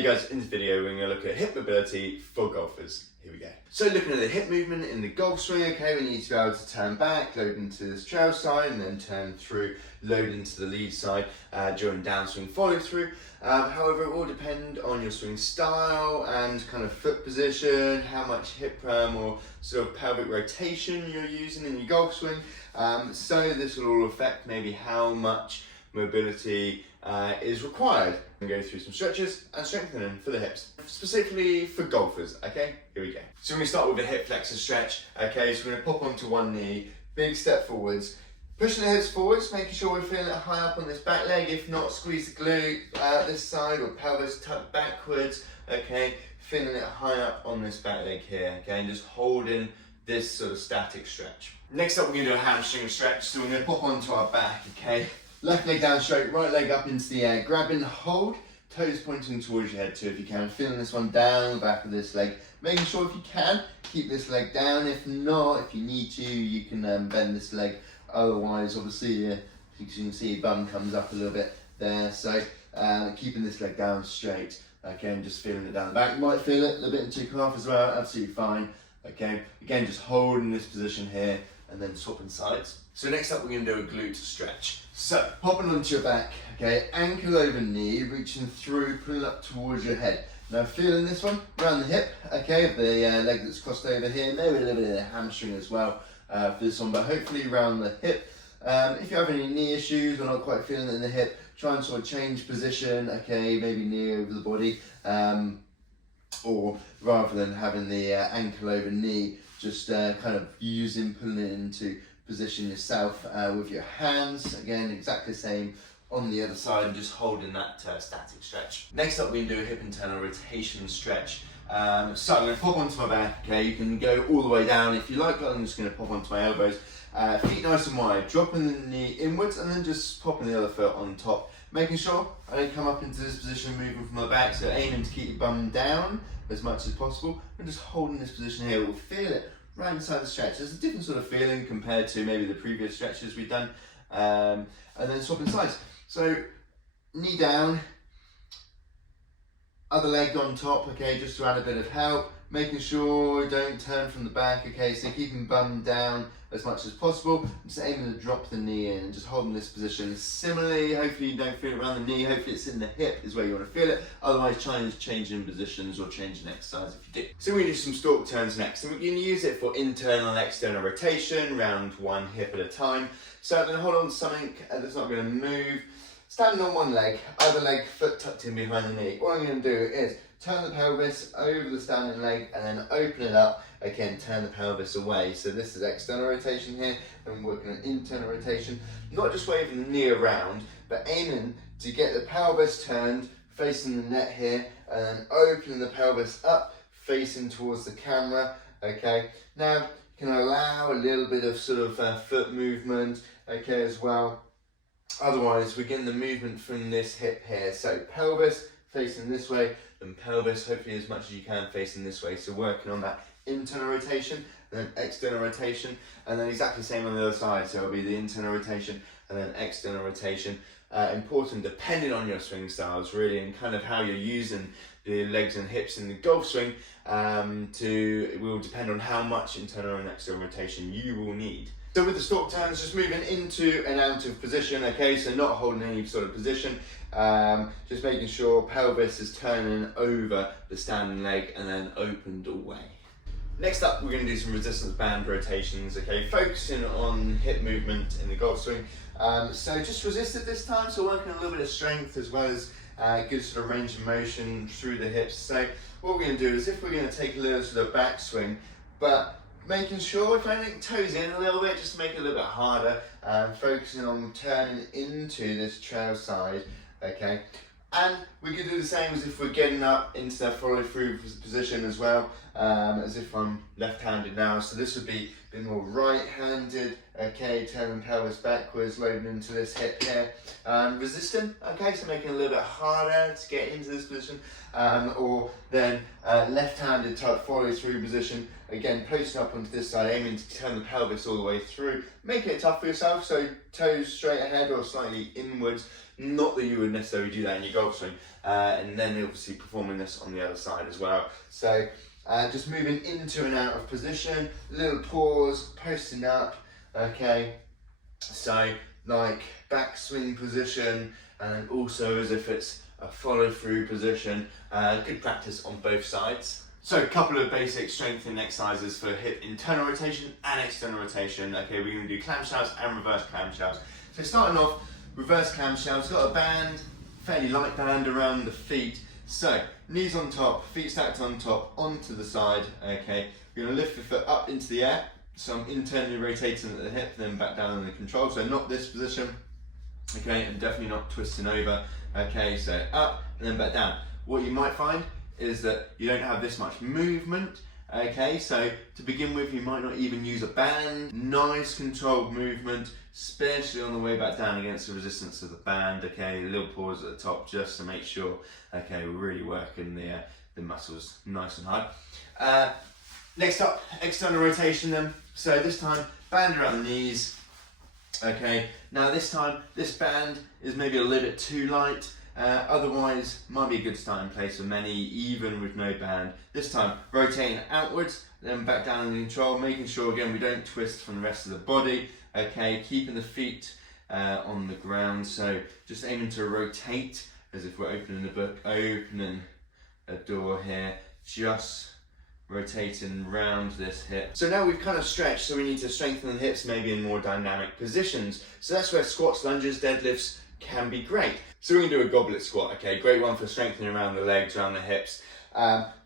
Hey guys, in this video we're going to look at hip mobility for golfers. Here we go. So looking at the hip movement in the golf swing, okay, we need to be able to turn back, load into this trail side, and then turn through, load into the lead side during downswing follow through. However, it will depend on your swing style and kind of foot position, how much hip or sort of pelvic rotation you're using in your golf swing. So this will all affect maybe how much mobility is required. I'm going to go through some stretches and strengthening for the hips, specifically for golfers. Okay, here we go. So we're going to start with the hip flexor stretch. Okay, so we're going to pop onto one knee, big step forwards, pushing the hips forwards, making sure we're feeling it high up on this back leg. If not, squeeze the glute this side or pelvis tucked backwards. Okay, feeling it high up on this back leg here. Okay, and just holding this sort of static stretch. Next up, we're going to do a hamstring stretch. So we're going to pop onto our back. Okay. Left leg down straight, right leg up into the air, grab and hold, toes pointing towards your head too if you can, feeling this one down the back of this leg, making sure if you can, keep this leg down. If not, if you need to, you can bend this leg, otherwise obviously you can see your bum comes up a little bit there, so keeping this leg down straight, okay, and just feeling it down the back. You might feel it a little bit into your calf as well, absolutely fine, okay, again just holding this position here and then swapping sides. So next up we're going to do a glute stretch. So popping onto your back, okay, ankle over knee, reaching through, pulling up towards your head. Now feeling this one around the hip, okay, of the leg that's crossed over here, maybe a little bit of the hamstring as well for this one, but hopefully around the hip. If you have any knee issues or not quite feeling it in the hip, try and sort of change position, okay, maybe knee over the body, or rather than having the ankle over knee, just kind of pulling it into position yourself with your hands, again exactly the same on the other side, and just holding that static stretch. Next up we're going to do a hip internal rotation stretch. So I'm going to pop onto my back, okay, you can go all the way down if you like, I'm just going to pop onto my elbows, feet nice and wide, dropping the knee inwards and then just popping the other foot on top, making sure I don't come up into this position moving from my back, so aiming to keep your bum down as much as possible and just holding this position here. We'll feel it right inside the stretch. There's a different sort of feeling compared to maybe the previous stretches we've done, and then swapping sides. So knee down, other leg on top, okay, just to add a bit of help, making sure you don't turn from the back, okay, so keeping bum down as much as possible, just aiming to drop the knee in and just holding this position. Similarly, hopefully you don't feel it around the knee, hopefully it's in the hip is where you want to feel it, otherwise try and change in positions or change in exercise if you do. So we're going to do some stalk turns next, and we're going to use it for internal and external rotation, round one hip at a time. So I'm going to hold on to something that's not going to move, standing on one leg, other leg, foot tucked in behind the knee. All I'm going to do is turn the pelvis over the standing leg and then open it up, again turn the pelvis away. So this is external rotation here, and we're working on internal rotation, not just waving the knee around, but aiming to get the pelvis turned, facing the net here, and then opening the pelvis up, facing towards the camera, okay. Now, you can allow a little bit of sort of foot movement, okay, as well. Otherwise, we're getting the movement from this hip here, so pelvis facing this way, then pelvis hopefully as much as you can facing this way. So working on that internal rotation, and then external rotation, and then exactly the same on the other side. So it'll be the internal rotation and then external rotation. Important depending on your swing styles really, and kind of how you're using the legs and hips in the golf swing. It will depend on how much internal and external rotation you will need. So with the stalk turns, just moving into and out of position, okay, so not holding any sort of position, just making sure pelvis is turning over the standing leg and then opened away. Next up, we're going to do some resistance band rotations, okay, focusing on hip movement in the golf swing. So just resisted this time, so working a little bit of strength as well as good sort of range of motion through the hips. So what we're going to do is, if we're going to take a little sort of back swing, but making sure if anything toes in a little bit, just to make it a little bit harder, focusing on turning into this trail side, okay. And we could do the same as if we're getting up into that follow through position as well, as if I'm left-handed now. So this would be a bit more right-handed, okay, turning pelvis backwards, loading into this hip here, resisting, okay, so making it a little bit harder to get into this position, or then left-handed type follow through position, again posting up onto this side, aiming to turn the pelvis all the way through, making it tough for yourself, so toes straight ahead or slightly inwards. Not that you would necessarily do that in your golf swing, and then obviously performing this on the other side as well. So just moving into and out of position, little pause, posting up, okay, so like back swing position, and also as if it's a follow through position. Good practice on both sides. So a couple of basic strengthening exercises for hip internal rotation and external rotation. Okay, we're going to do clamshells and reverse clamshells. So starting off, reverse clamshells, got a band, fairly light band around the feet. So knees on top, feet stacked on top, onto the side. Okay, we're going to lift the foot up into the air. So I'm internally rotating at the hip, then back down under control. So not this position, okay, and definitely not twisting over. Okay, so up and then back down. What you might find is that you don't have this much movement. Okay, so to begin with, you might not even use a band. Nice controlled movement, especially on the way back down against the resistance of the band. Okay, a little pause at the top just to make sure, okay, we're really working the muscles nice and hard. Next up, external rotation then. So this time, band around the knees. Okay, now this time, this band is maybe a little bit too light. Otherwise, might be a good starting place for many, even with no band. This time, rotating outwards, then back down in control, making sure again we don't twist from the rest of the body. Okay, keeping the feet on the ground. So just aiming to rotate as if we're opening the book, opening a door here, just rotating round this hip. So now we've kind of stretched, so we need to strengthen the hips maybe in more dynamic positions. So that's where squats, lunges, deadlifts can be great. So we're going to do a goblet squat, okay, great one for strengthening around the legs, around the hips.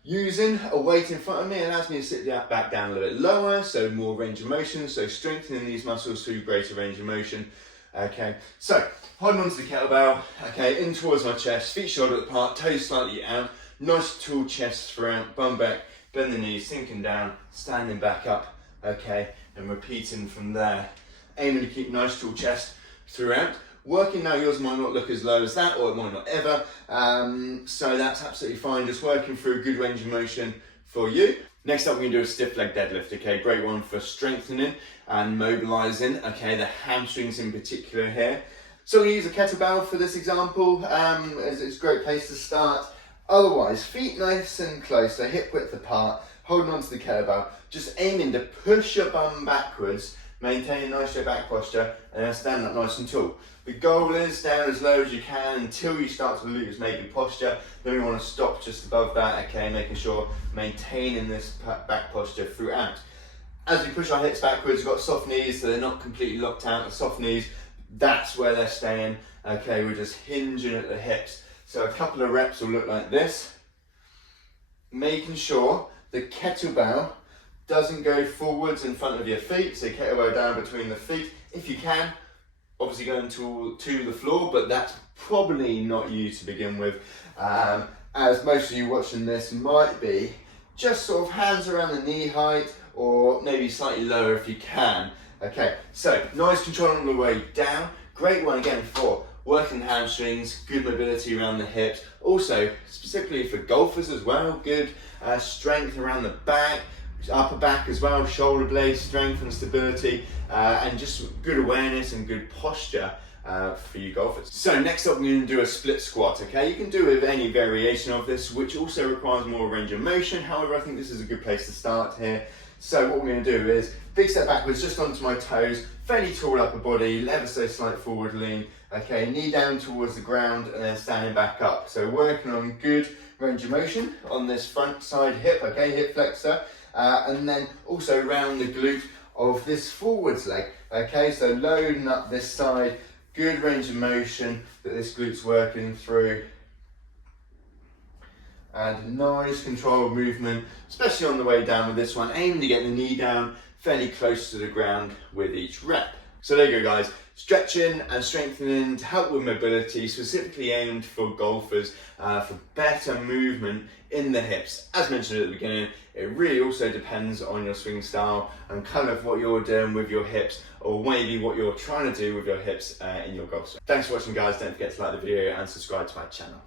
Using a weight in front of me allows me to sit back down a little bit lower, so more range of motion, so strengthening these muscles through greater range of motion. Okay, so holding onto the kettlebell, okay, in towards my chest, feet shoulder apart, toes slightly out, nice tall chest throughout, bum back, bend the knees, sinking down, standing back up, okay, and repeating from there. Aiming to keep nice tall chest throughout. Working now, yours might not look as low as that, or it might not ever, so that's absolutely fine, just working through a good range of motion for you. Next up, we're going to do a stiff leg deadlift, okay, great one for strengthening and mobilising, okay, the hamstrings in particular here. So we use a kettlebell for this example, as it's a great place to start. Otherwise, feet nice and close, so hip width apart, holding onto the kettlebell, just aiming to push your bum backwards, maintain a nice straight back posture, and then stand up nice and tall. The goal is down as low as you can until you start to lose maybe posture. Then we want to stop just above that, okay, making sure maintaining this back posture throughout. As we push our hips backwards, we've got soft knees, so they're not completely locked out. The soft knees, that's where they're staying. Okay, we're just hinging at the hips. So a couple of reps will look like this. Making sure the kettlebell doesn't go forwards in front of your feet, so kettlebell down between the feet. If you can, obviously going to the floor, but that's probably not you to begin with, as most of you watching this might be just sort of hands around the knee height, or maybe slightly lower if you can. Okay, so nice control on the way down. Great one again for working hamstrings, good mobility around the hips. Also, specifically for golfers as well, good strength around the back, upper back as well, shoulder blade strength and stability, and just good awareness and good posture for you golfers. So next up, we're going to do a split squat, okay? You can do with any variation of this, which also requires more range of motion. However, I think this is a good place to start here. So what we're going to do is big step backwards just onto my toes, fairly tall upper body, ever so slight forward lean, okay, knee down towards the ground and then standing back up. So working on good range of motion on this front side hip, okay, hip flexor, and then also round the glute of this forwards leg, okay, so loading up this side, good range of motion that this glute's working through. And nice controlled movement, especially on the way down with this one, aiming to get the knee down fairly close to the ground with each rep. So there you go guys, stretching and strengthening to help with mobility, specifically aimed for golfers, for better movement in the hips. As mentioned at the beginning, it really also depends on your swing style and kind of what you're doing with your hips, or maybe what you're trying to do with your hips in your golf swing. Thanks for watching guys, don't forget to like the video and subscribe to my channel.